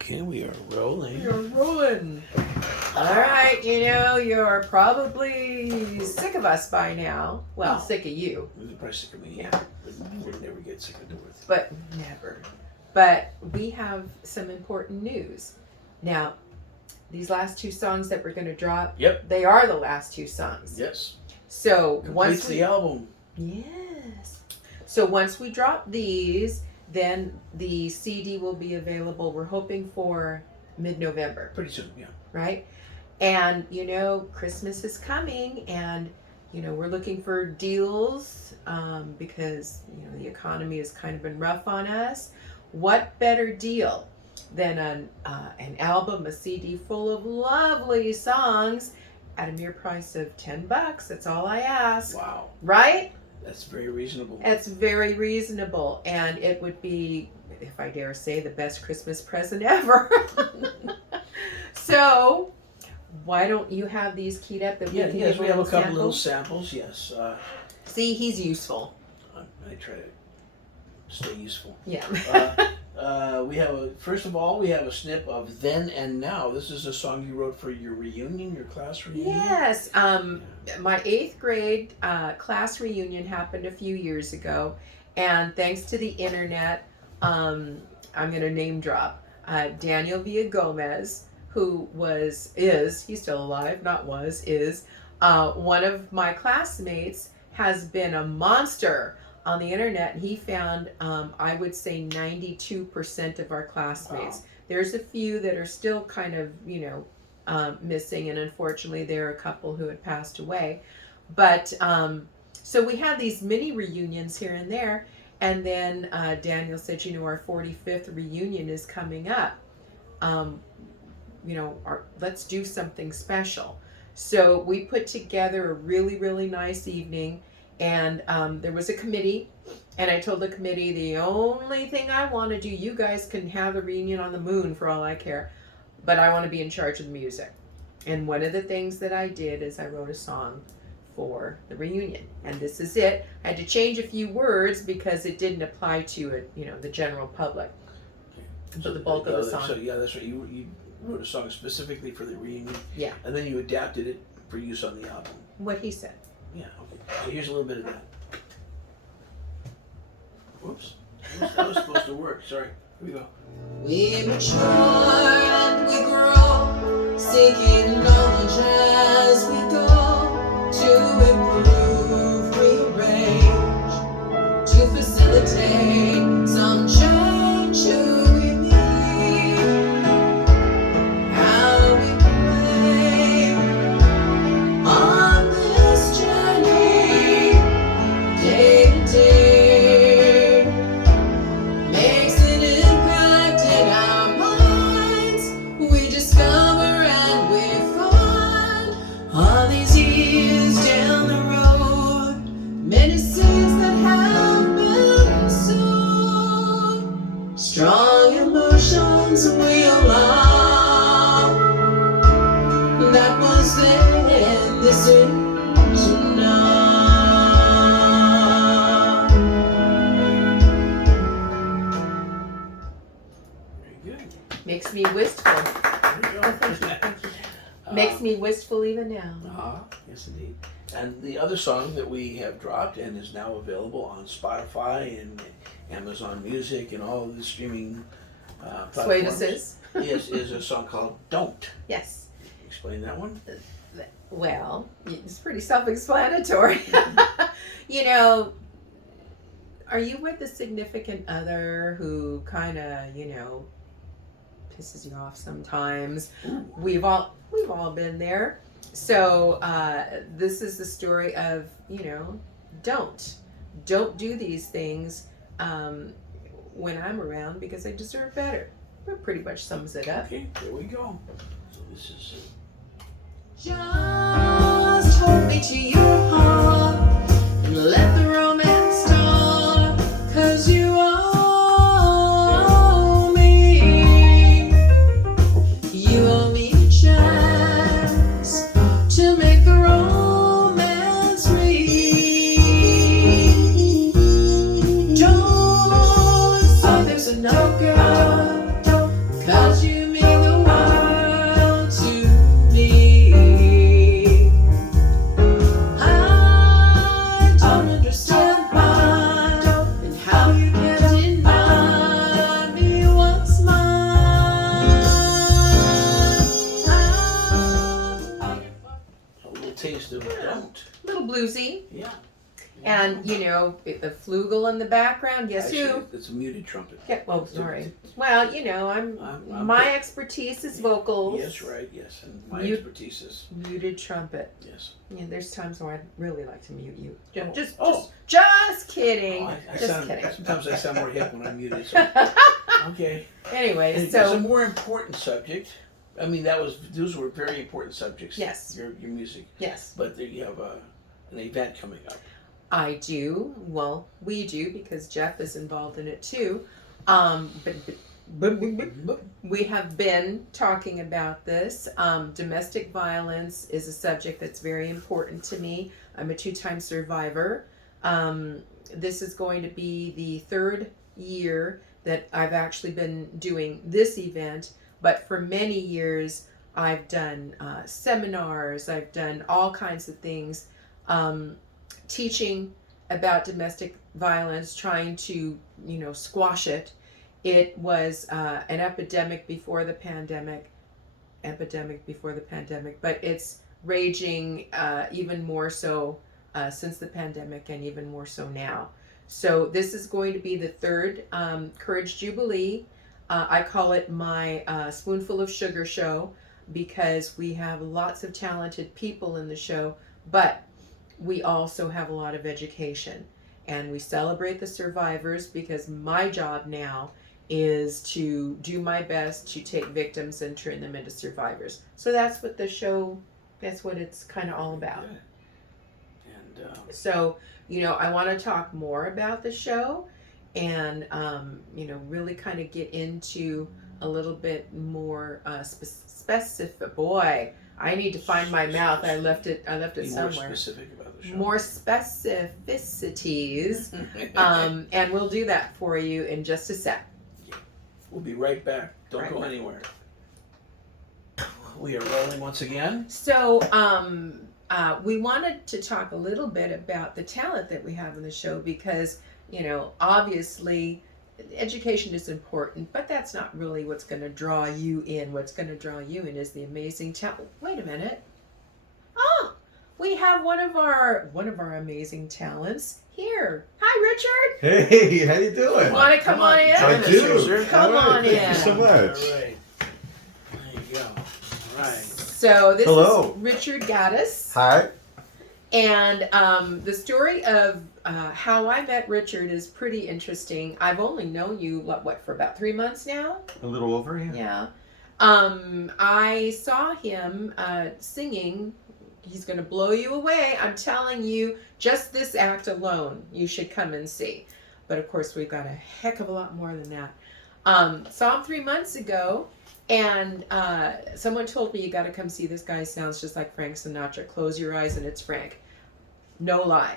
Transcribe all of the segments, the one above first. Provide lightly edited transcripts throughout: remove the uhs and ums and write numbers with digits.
Okay, we are rolling. You're rolling. All right, you're probably sick of us by now. Well, No. sick of you. You're probably sick of me. Yeah. But we'll never get sick of Dorothy. But never. But we have some important news. Now, these last two songs that we're going to drop, Yep. they are the last two songs. Yes. So Completes once the album. Yes. So once we drop these, then the CD will be available. We're hoping for mid-November, Pretty soon, yeah. right? And Christmas is coming, and we're looking for deals because the economy has kind of been rough on us. What better deal than an album, a CD full of lovely songs at a mere price of $10? That's all I ask. Wow. Right? That's very reasonable. It's very reasonable, and it would be, if I dare say, the best Christmas present ever. So, why don't you have these keyed up? That Yes, we have a couple little samples, yes. See, he's useful. I try to stay useful. Yeah. First of all, we have a snip of Then and Now. This is a song you wrote for your reunion, your class reunion. Yes. My 8th grade class reunion happened a few years ago, and thanks to the internet, I'm going to name drop Daniel Villagomez, who he's still alive, is one of my classmates, has been a monster on the internet. He found, I would say, 92% of our classmates. Wow. There's a few that are still kind of, missing, and unfortunately there are a couple who had passed away. But so we had these mini reunions here and there, and then Daniel said, our 45th reunion is coming up. Let's do something special. So we put together a really, really nice evening. And there was a committee, and I told the committee, the only thing I want to do, you guys can have the reunion on the moon for all I care, but I want to be in charge of the music. And one of the things that I did is I wrote a song for the reunion, and this is it. I had to change a few words because it didn't apply to the general public. So the bulk of the song. So yeah, that's right. You wrote a song specifically for the reunion. Yeah. And then you adapted it for use on the album. What he said. Yeah, okay. So here's a little bit of that. Whoops. That was supposed to work. Sorry. Here we go. We mature and we grow, seeking knowledge as we go, to improve, rearrange, to facilitate some change to we need. How we play on this journey, day to day, makes an impact in our minds. We discover and we find all these years down the road, many seeds that have been sown, strong emotions we allow. That was then, this is now. Very good. Makes me wistful. There you go. Thank you. Makes me wistful even now. Yes, indeed. And the other song that we have dropped and is now available on Spotify and Amazon Music and all of the streaming platforms. Suedesis. Yes, is a song called Don't. Yes. Explain that one. Well, it's pretty self-explanatory. Are you with a significant other who kind of, pisses you off sometimes? Ooh. We've all been there. So this is the story of, don't do these things when I'm around because I deserve better. That pretty much sums it up. Okay, there we go. So this is Just hold me to your heart and let the romance start, 'cause you owe me. You owe me a chance to make the romance real. Don't look so there's another girl, 'cause you taste of don't. Little bluesy. Yeah. And, you know, the flugel in the background, guess Actually, who? it's a muted trumpet. Yeah, well, sorry. Well, you know, my expertise is vocals. Yes, right, yes. And my Mute- expertise is, Muted trumpet. yes. Yeah, there's times where I'd really like to mute you. Oh. Just kidding. Just kidding. Sometimes I sound more hip when I'm muted. So. Okay. Anyway, And there's a so more important subject. I mean, those were very important subjects. Yes. Your music. yes, But there you have an event coming up. I do. Well, we do because Jeff is involved in it too. But we have been talking about this. Domestic violence is a subject that's very important to me. I'm a 2-time survivor. This is going to be the 3rd year that I've actually been doing this event, but for many years I've done seminars, I've done all kinds of things, teaching about domestic violence, trying to, you know, squash it. It was an epidemic before the pandemic, but it's raging even more so since the pandemic, and even more so now. So this is going to be the 3rd Courage Jubilee. I call it my spoonful of sugar show because we have lots of talented people in the show, but we also have a lot of education. And we celebrate the survivors because my job now is to do my best to take victims and turn them into survivors. So that's what the show, that's what it's kind of all about. And So, you know, I want to talk more about the show and, you know, really kind of get into a little bit more specific. Boy, I need to find my mouth. I left it be somewhere. more specific about the show. More specificities. And we'll do that for you in just a sec. We'll be right back. Don't Right go back. anywhere. We are rolling once again. So, we wanted to talk a little bit about the talent that we have in the show because, you know, obviously education is important, but that's not really what's going to draw you in. What's going to draw you in is the amazing talent. Wait a minute. Oh, we have one of our amazing talents here. Hi, Richard. Hey, how you doing? Want to come on in? I do. Come All right, on thank in. you so much. All right. There you go. All right. So this Hello. is Richard Gaddis. Hi. And the story of how I met Richard is pretty interesting. I've only known you, what, for about 3 months now? A little over here. Yeah. I saw him singing. He's going to blow you away. I'm telling you, just this act alone, you should come and see. But of course, we've got a heck of a lot more than that. Saw him 3 months ago. And someone told me, you got to come see this guy. Sounds just like Frank Sinatra. Close your eyes and it's Frank. No lie.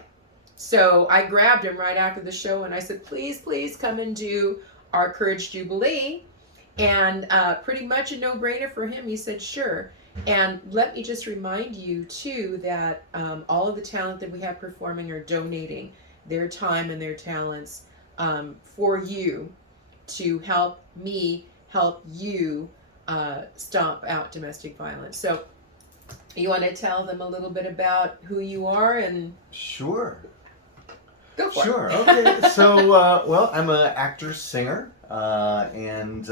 So I grabbed him right after the show and I said, please, please come and do our Courage Jubilee. And pretty much a no-brainer for him. He said, sure. And let me just remind you, too, that all of the talent that we have performing are donating their time and their talents for you to help me help you stomp out domestic violence. So you want to tell them a little bit about who you are and Sure. go for Sure. it. Okay. So, well, I'm an actor, singer, and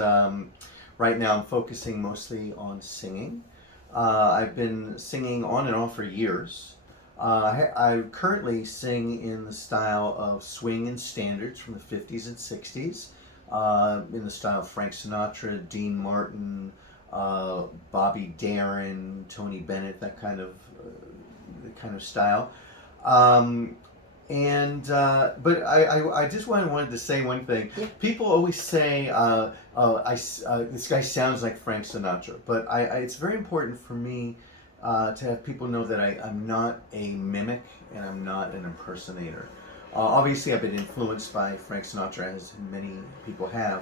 right now I'm focusing mostly on singing. I've been singing on and off for years. I currently sing in the style of swing and standards from the 50s and 60s. In the style of Frank Sinatra, Dean Martin, Bobby Darin, Tony Bennett, that kind of style. But I just wanted to say one thing. Yeah. People always say, this guy sounds like Frank Sinatra, but it's very important for me to have people know that I'm not a mimic and I'm not an impersonator. Obviously, I've been influenced by Frank Sinatra, as many people have.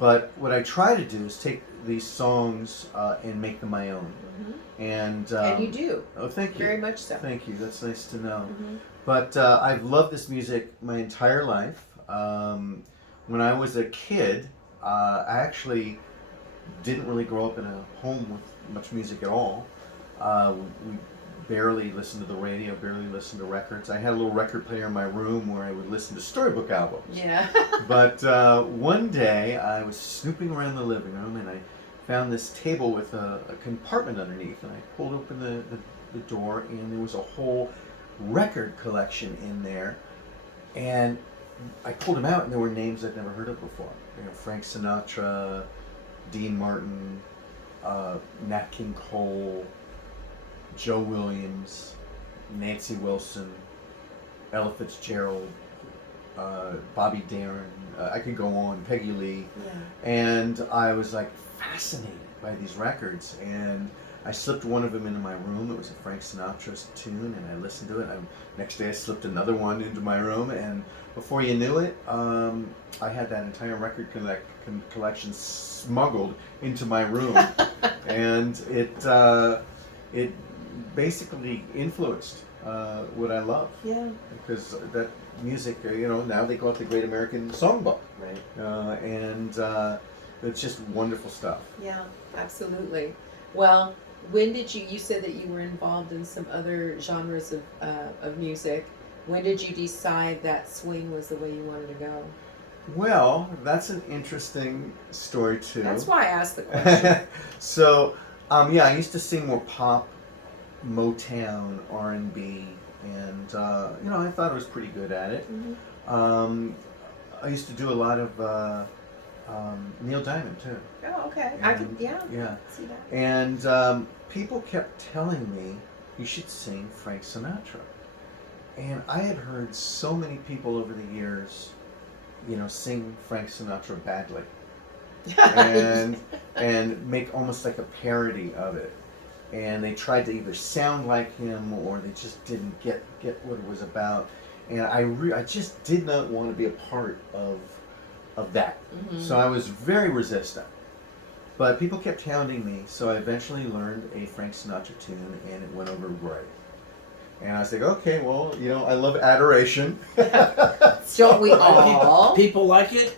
But what I try to do is take these songs and make them my own. Mm-hmm. And you do. Oh, thank you. Very much so. Thank you. That's nice to know. Mm-hmm. But I've loved this music my entire life. When I was a kid, I actually didn't really grow up in a home with much music at all. We barely listen to the radio, barely listen to records. I had a little record player in my room where I would listen to storybook albums. Yeah. But one day I was snooping around the living room and I found this table with a compartment underneath, and I pulled open the door, and there was a whole record collection in there. And I pulled them out, and there were names I'd never heard of before. You know, Frank Sinatra, Dean Martin, Nat King Cole, Joe Williams, Nancy Wilson, Ella Fitzgerald, Bobby Darin, I could go on, Peggy Lee. Yeah. And I was like fascinated by these records, and I slipped one of them into my room. It was a Frank Sinatra tune, and I listened to it. Next day I slipped another one into my room, and before you knew it, I had that entire record collection smuggled into my room. And it basically influenced what I love. Yeah. Because that music, now they call it the Great American Songbook. Right. And it's just wonderful stuff. Yeah, absolutely. Well, when did you said that you were involved in some other genres of music. When did you decide that swing was the way you wanted to go? Well, that's an interesting story too. That's why I asked the question. So, I used to sing more pop, Motown, R&B, and I thought I was pretty good at it. Mm-hmm. I used to do a lot of Neil Diamond too. Oh, okay. And, I could, yeah, see that. And people kept telling me, you should sing Frank Sinatra. And I had heard so many people over the years, sing Frank Sinatra badly. and make almost like a parody of it. And they tried to either sound like him or they just didn't get what it was about. And I just did not want to be a part of that. Mm-hmm. So I was very resistant. But people kept hounding me, so I eventually learned a Frank Sinatra tune, and it went over great. And I was like, okay, well, I love adoration. Don't we all? People like it,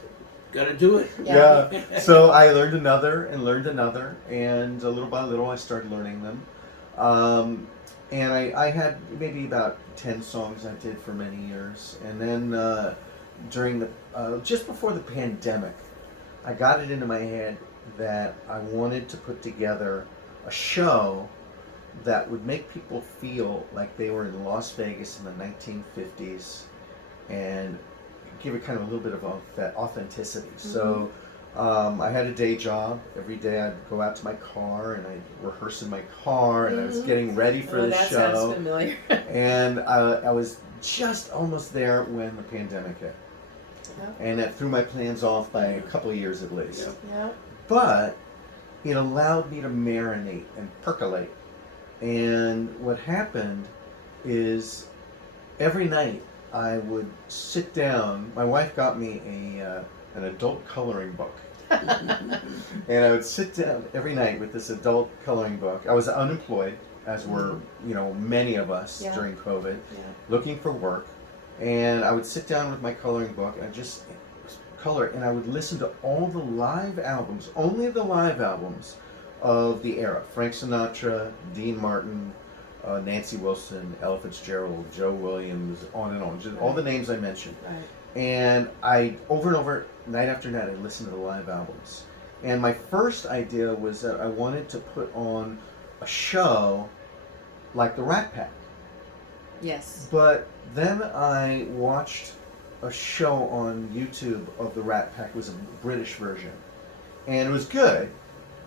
gotta do it. Yeah. So I learned another, and little by little I started learning them. And I had maybe about 10 songs I did for many years. And then during just before the pandemic, I got it into my head that I wanted to put together a show that would make people feel like they were in Las Vegas in the 1950s and give it kind of a little bit of that authenticity. Mm-hmm. So I had a day job. Every day I'd go out to my car and I'd rehearse in my car, and I was getting ready for the show. That sounds familiar. And I was just almost there when the pandemic hit. Yep. And that threw my plans off by a couple of years at least. Yep. But it allowed me to marinate and percolate. And what happened is every night I would sit down. My wife got me an adult coloring book. And I would sit down every night with this adult coloring book. I was unemployed, as were many of us during COVID, looking for work. And I would sit down with my coloring book and just color, and I would listen to all the live albums, only the live albums of the era. Frank Sinatra, Dean Martin, Nancy Wilson, Ella Fitzgerald, Joe Williams, on and on. Just all the names I mentioned. Right. And I, over and over, night after night, I listened to the live albums. And my first idea was that I wanted to put on a show like the Rat Pack. Yes. But then I watched a show on YouTube of the Rat Pack. It was a British version. And it was good,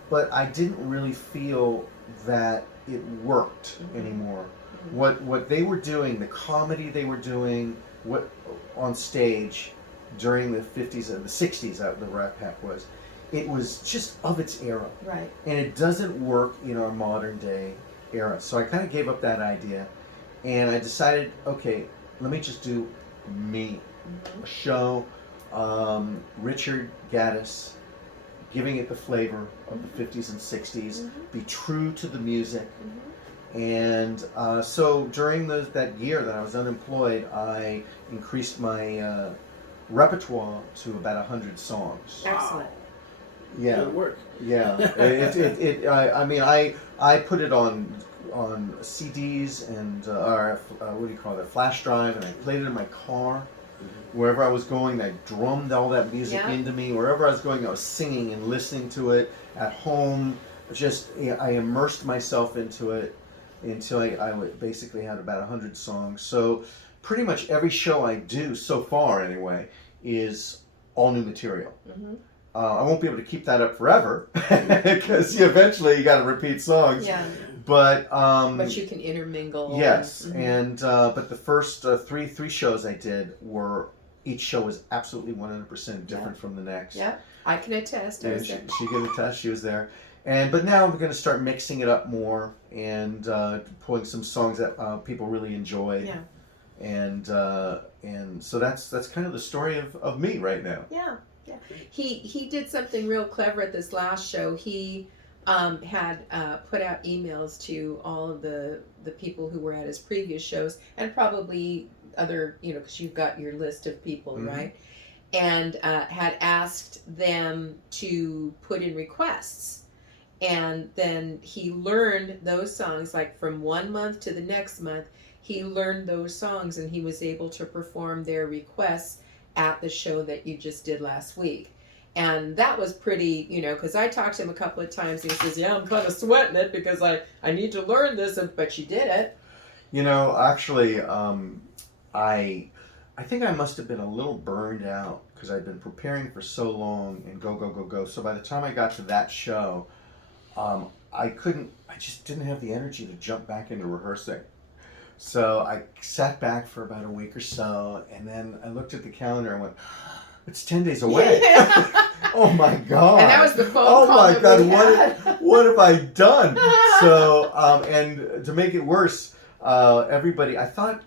but I didn't really feel that it worked anymore. Mm-hmm. What they were doing, the comedy they were doing, what on stage during the 50s and the 60s, the Rat Pack was, it was just of its era. Right. And it doesn't work in our modern day era. So I kind of gave up that idea, and I decided, okay, let me just do me. Mm-hmm. A show, Richard Gaddis, giving it the flavor of the 50s and 60s, be true to the music. And so during that year that I was unemployed, I increased my repertoire to about 100 songs. Excellent. Yeah. Good work. Yeah. I put it on CDs and or what do you call it, a flash drive, and I played it in my car. Wherever I was going, I drummed all that music into me. Wherever I was going, I was singing and listening to it. At home, I immersed myself into it until I basically had about 100 songs. So pretty much every show I do so far, anyway, is all new material. I won't be able to keep that up forever because eventually you got to repeat songs. Yeah. But you can intermingle. Yes, and but the first three shows I did each show was absolutely 100% different from the next. Yeah, I can attest. And she can attest. She was there. But now I'm going to start mixing it up more and pulling some songs that people really enjoy. Yeah. And so that's kind of the story of me right now. Yeah. Yeah. He did something real clever at this last show. He had put out emails to all of the people who were at his previous shows, and probably other, because you've got your list of people, right? And had asked them to put in requests. And then he learned those songs, like from 1 month to the next month, he learned those songs and he was able to perform their requests at the show that you just did last week. And that was pretty, because I talked to him a couple of times and he says, yeah, I'm kind of sweating it because I need to learn this, but you did it. Actually, I think I must have been a little burned out because I'd been preparing for so long and go. So by the time I got to that show, I just didn't have the energy to jump back into rehearsing. So I sat back for about a week or so, and then I looked at the calendar and went, it's 10 days away. Yeah. Oh my God. And that was the phone call. Oh my God, had. what have I done? So, and to make it worse, everybody, I thought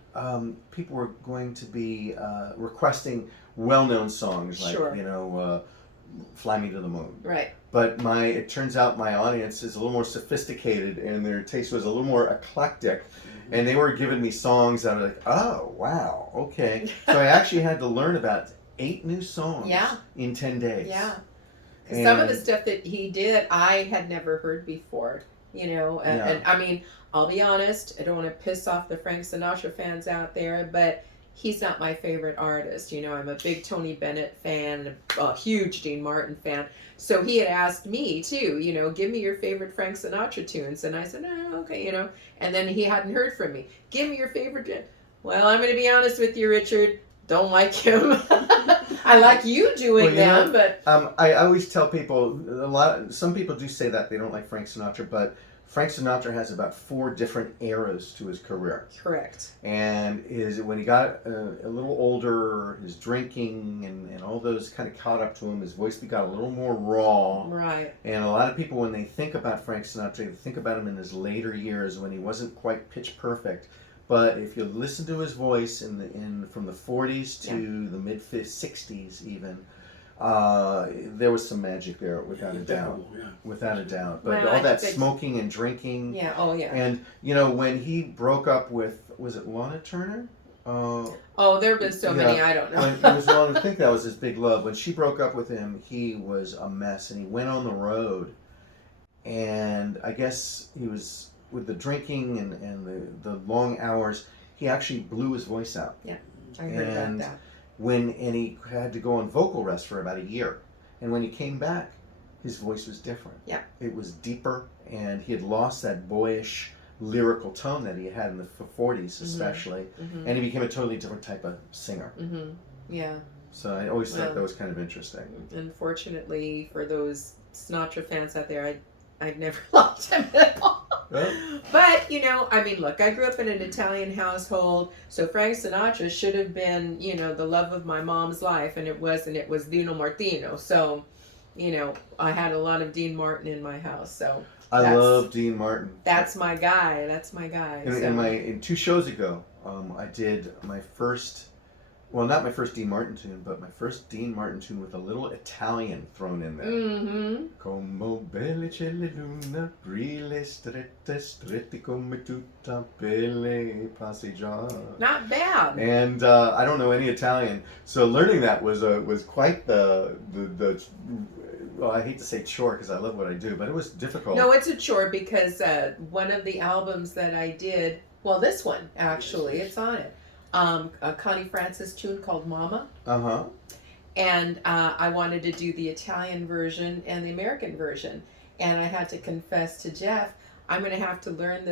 people were going to be requesting well-known songs like, Fly Me to the Moon. Right. But it turns out my audience is a little more sophisticated and their taste was a little more eclectic. And they were giving me songs that were like, oh, wow, okay. So I actually had to learn about 8 new songs in 10 days. Yeah. Because some of the stuff that he did, I had never heard before, And I mean, I'll be honest, I don't want to piss off the Frank Sinatra fans out there, but he's not my favorite artist. I'm a big Tony Bennett fan, a huge Dean Martin fan. So he had asked me too, give me your favorite Frank Sinatra tunes. And I said, oh, okay, And then he hadn't heard from me. Give me your favorite. Well, I'm going to be honest with you, Richard. Don't like him. I like you doing them, but I always tell people some people do say that they don't like Frank Sinatra, but Frank Sinatra has about 4 different eras to his career. Correct. And when he got a little older, his drinking and all those kind of caught up to him. His voice got a little more raw. Right. And a lot of people, when they think about Frank Sinatra, they think about him in his later years when he wasn't quite pitch perfect. But if you listen to his voice from the 40s to the mid 60s even, there was some magic there, without a doubt. Without a doubt. But all that smoking and drinking. Yeah, oh yeah. And, when he broke up with, was it Lana Turner? There have been so many, I don't know. It was Lana, I think that was his big love. When she broke up with him, he was a mess. And he went on the road. And I guess he was, with the drinking and the long hours, he actually blew his voice out. Yeah, I heard about that. And he had to go on vocal rest for about a year. And when he came back, his voice was different. Yeah. It was deeper, and he had lost that boyish lyrical tone that he had in the 40s especially. Mm-hmm. And he became a totally different type of singer. Mm-hmm. Yeah. So I always thought that was kind of interesting. Unfortunately, for those Sinatra fans out there, I've never liked him at all. But, look, I grew up in an Italian household, so Frank Sinatra should have been, the love of my mom's life, and it wasn't. It was Dino Martino. So, I had a lot of Dean Martin in my house. So I love Dean Martin. That's my guy. And 2 shows ago, I did my first, well, not my first Dean Martin tune, but my first Dean Martin tune with a little Italian thrown in there. Mm-hmm. Como belle c'è la luna, brille strette, strette come tutta belle passeggiate. Not bad. And I don't know any Italian, so learning that was quite the well, I hate to say chore because I love what I do, but it was difficult. No, it's a chore because one of the albums that I did, well, this one actually, it's on it. A Connie Francis tune called Mama. Uh-huh. And I wanted to do the Italian version and the American version. And I had to confess to Jeff, I'm going to have to learn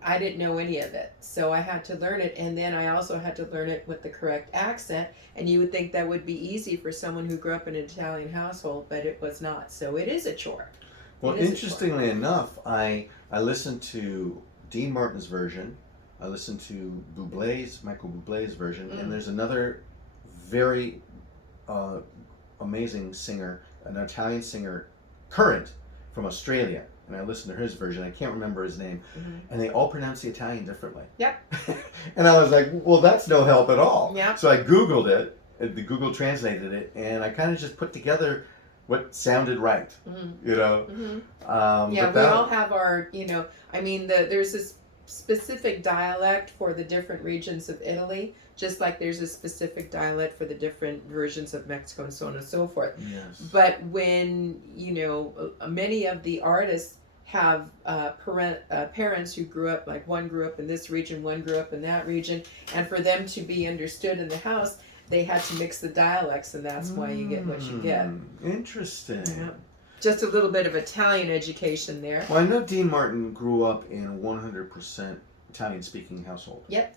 I didn't know any of it. So I had to learn it. And then I also had to learn it with the correct accent. And you would think that would be easy for someone who grew up in an Italian household, but it was not. So it is a chore. Well, interestingly enough, I listened to Dean Martin's version. I listened to Michael Bublé's version. And there's another very amazing singer, an Italian singer, current, from Australia. And I listened to his version. I can't remember his name. And they all pronounce the Italian differently. Yep. And I was like, well, that's no help at all. Yep. So I Googled it. The Google translated it. And I kind of just put together what sounded right. You know? Yeah, we all have our, I mean, there's this specific dialect for the different regions of Italy, just like there's a specific dialect for the different versions of Mexico and so on and so forth. Yes. But when, many of the artists have parents who grew up, like one grew up in this region, one grew up in that region, and for them to be understood in the house, they had to mix the dialects, and that's why you get what you get. Interesting. Yeah. Just a little bit of Italian education there. Well, I know Dean Martin grew up in a 100% Italian-speaking household. Yep.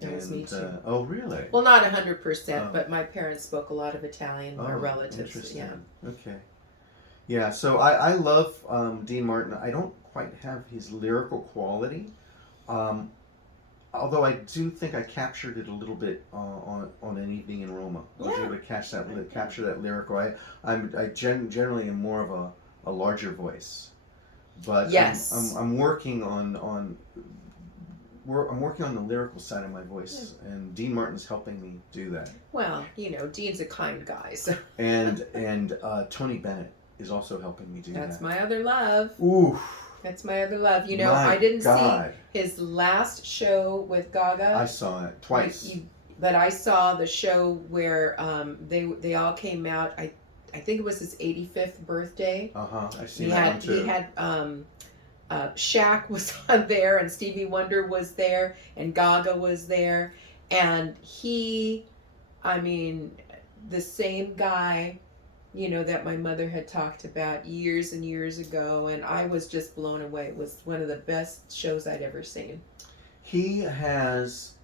That was me too. Oh, really? Well, not 100%, but my parents spoke a lot of Italian, my relatives. Interesting. Yeah. Okay. Yeah, so I love Dean Martin. I don't quite have his lyrical quality, although I do think I captured it a little bit on An Evening in Roma. I was able to capture that lyrical. I generally am more of a larger voice, but yes. I'm working on the lyrical side of my voice, and Dean Martin's helping me do that. Well, Dean's a kind guy, so. And Tony Bennett is also helping me do that. That's my other love. Ooh. That's my other love. I didn't see his last show with Gaga. I saw it twice. But I saw the show where they all came out. I think it was his 85th birthday. I see that one too. He had Shaq was on there, and Stevie Wonder was there, and Gaga was there, and the same guy, that my mother had talked about years and years ago, and I was just blown away. It was one of the best shows I'd ever seen. He has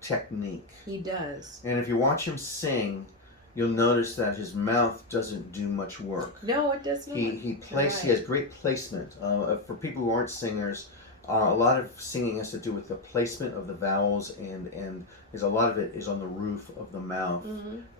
technique. He does. And if you watch him sing, you'll notice that his mouth doesn't do much work. No, it does not. He has great placement. For people who aren't singers, a lot of singing has to do with the placement of the vowels, and there's a lot of it is on the roof of the mouth.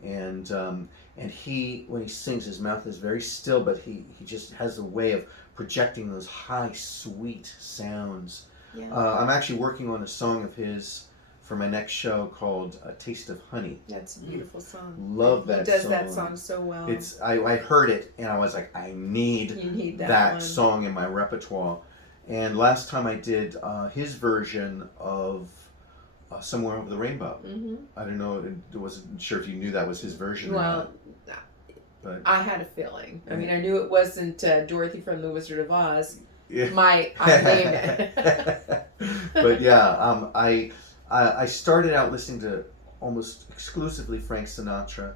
And he, when he sings, his mouth is very still, but he just has a way of projecting those high, sweet sounds. Yeah. I'm actually working on a song of his for my next show called A Taste of Honey. That's a beautiful song. Love that song. He does that song so well. I heard it and I was like, I need that song in my repertoire. And last time I did his version of Somewhere Over the Rainbow. I don't know, I wasn't sure if you knew that was his version or not. But I had a feeling. I mean, I knew it wasn't Dorothy from The Wizard of Oz. Yeah. I name it. But yeah, I started out listening to almost exclusively Frank Sinatra,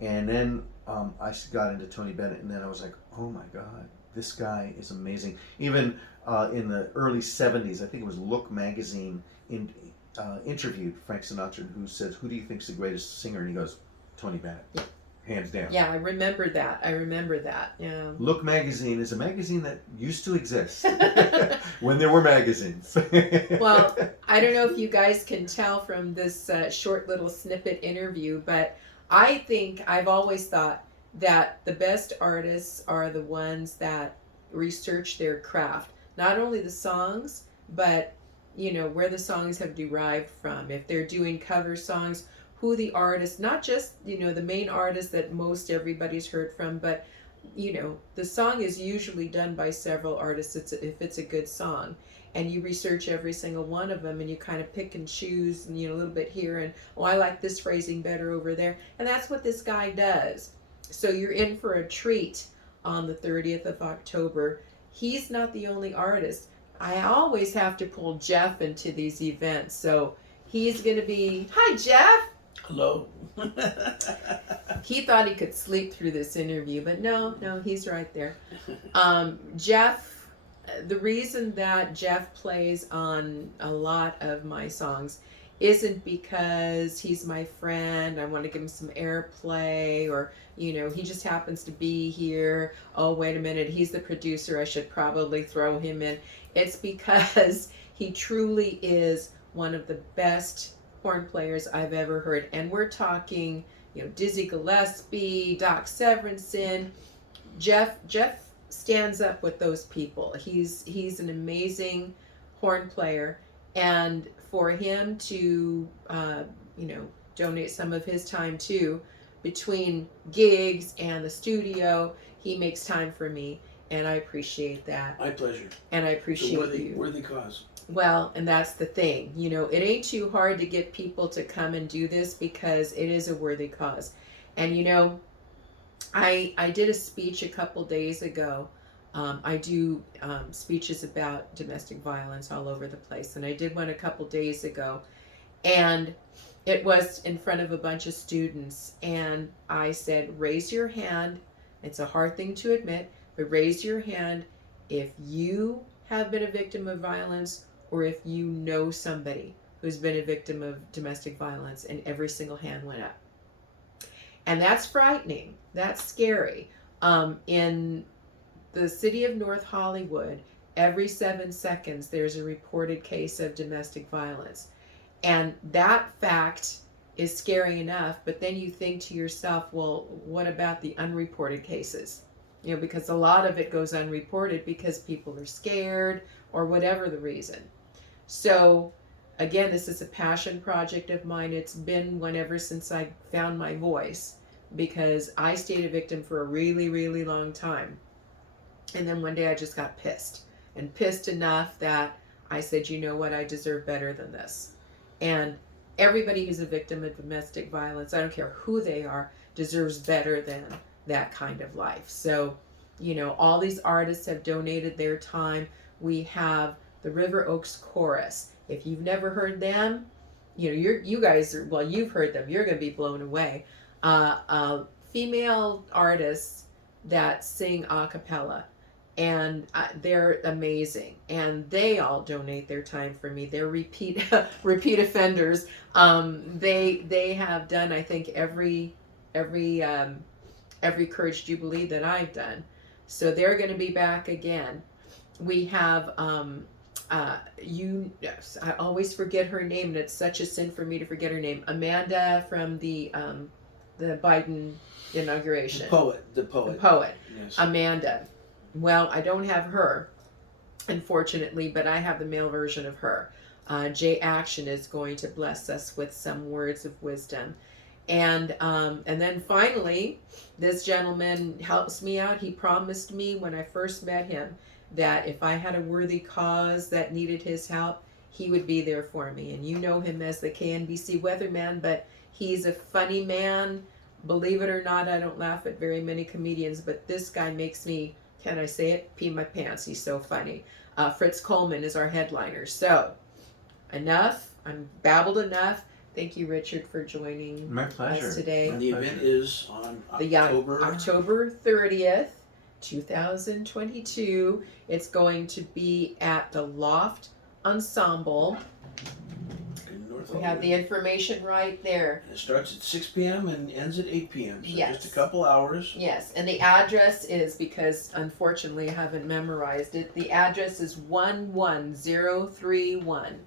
and then I got into Tony Bennett, and then I was like, oh my God, this guy is amazing. Even in the early 70s, I think it was Look magazine interviewed Frank Sinatra, who said, who do you think's the greatest singer? And he goes, Tony Bennett. Yeah. Hands down. Yeah, I remember that. Yeah. Look magazine is a magazine that used to exist when there were magazines. Well, I don't know if you guys can tell from this short little snippet interview, but I think I've always thought that the best artists are the ones that research their craft. Not only the songs, but where the songs have derived from. If they're doing cover songs, who the artist, not just, the main artist that most everybody's heard from, but, the song is usually done by several artists if it's a good song. And you research every single one of them, and you kind of pick and choose, and, a little bit here, and, I like this phrasing better over there. And that's what this guy does. So you're in for a treat on the 30th of October. He's not the only artist. I always have to pull Jeff into these events. So he's going to be, hi, Jeff. Hello. He thought he could sleep through this interview, but no, he's right there. Jeff, the reason that Jeff plays on a lot of my songs isn't because he's my friend, I want to give him some airplay, or, he just happens to be here. Oh, wait a minute, he's the producer, I should probably throw him in. It's because he truly is one of the best horn players I've ever heard. And we're talking, Dizzy Gillespie, Doc Severinsen. Jeff stands up with those people. He's an amazing horn player, and for him to donate some of his time too, between gigs and the studio, he makes time for me, and I appreciate that. My pleasure. And I appreciate you. Worthy cause. Well, and that's the thing. It ain't too hard to get people to come and do this, because it is a worthy cause. And I did a speech a couple days ago. I do speeches about domestic violence all over the place, and I did one a couple days ago, and it was in front of a bunch of students, and I said, raise your hand. It's a hard thing to admit, but raise your hand if you have been a victim of violence, or if you know somebody who's been a victim of domestic violence. And every single hand went up. And that's frightening. That's scary. In the city of North Hollywood, every 7 seconds there's a reported case of domestic violence. And that fact is scary enough, but then you think to yourself, well, what about the unreported cases? Because a lot of it goes unreported because people are scared or whatever the reason. So again, this is a passion project of mine. It's been one ever since I found my voice, because I stayed a victim for a really, really long time. And then one day I just got pissed enough that I said, you know what, I deserve better than this. And everybody who's a victim of domestic violence, I don't care who they are, deserves better than that kind of life. So, all these artists have donated their time. We have the River Oaks Chorus. If you've never heard them, you guys are, well, you've heard them, you're going to be blown away. Female artists that sing a cappella, and they're amazing, and they all donate their time for me. They're repeat offenders. They have done, I think, every Courage Jubilee that I've done, so they're going to be back again. We have I always forget her name, and it's such a sin for me to forget her name. Amanda from the Biden inauguration. The poet. Yes. Amanda. Well, I don't have her, unfortunately, but I have the male version of her. Jay Action is going to bless us with some words of wisdom. And then finally, this gentleman helps me out. He promised me when I first met him that if I had a worthy cause that needed his help, he would be there for me. And you know him as the KNBC weatherman, but he's a funny man. Believe it or not, I don't laugh at very many comedians, but this guy makes me, can I say it, pee my pants. He's so funny. Fritz Coleman is our headliner. So, enough. I'm babbled enough. Thank you, Richard, for joining My pleasure. us today. And the event is on October 30th, 2022. It's going to be at the Loft Ensemble. in North We have the Hollywood. information right there. It starts at 6 p.m. and ends at 8 p.m. So Yes. just a couple hours. Yes, and the address is, because unfortunately I haven't memorized it, the address is 11031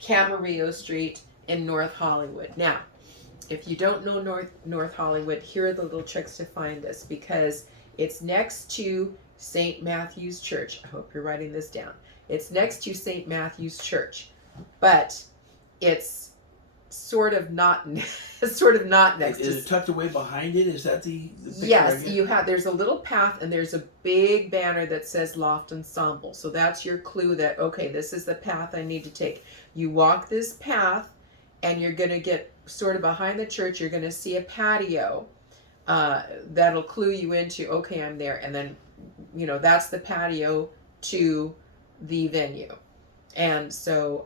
Camarillo Street in North Hollywood. Now, if you don't know North Hollywood, here are the little tricks to find us, because it's next to St. Matthew's Church. I hope you're writing this down. It's next to St. Matthew's Church, but it's sort of not next Is to. it tucked away behind it? Is that the picture Yes, I get? you have. There's a little path, and there's a big banner that says Loft Ensemble. So that's your clue that, okay, this is the path I need to take. You walk this path, and you're going to get sort of behind the church. You're going to see a patio. that'll clue you into, okay, I'm there. And then, you know, that's the patio to the venue. And so,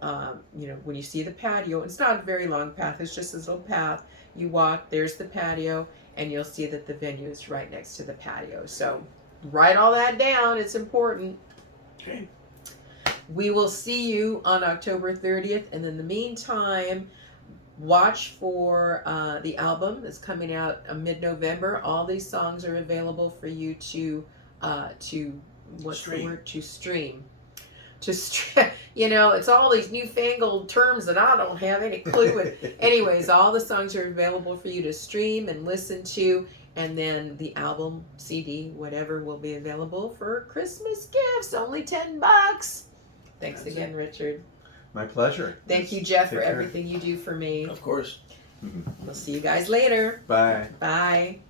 you know, when you see the patio, it's not a very long path, it's just this little path. You walk, there's the patio, and you'll see that the venue is right next to the patio. So write all that down, it's important. Okay. We will see you on October 30th, and in the meantime, watch for the album that's coming out mid-November. All these songs are available for you to what's Stream. the word? To stream. You know, it's all these newfangled terms that I don't have any clue with. Anyways, all the songs are available for you to stream and listen to, and then the album, CD, whatever, will be available for Christmas gifts. Only $10. Thanks That's again, Richard. My pleasure. Thank you, Jeff, for Take care. everything you do for me. Of course. We'll see you guys later. Bye. Bye.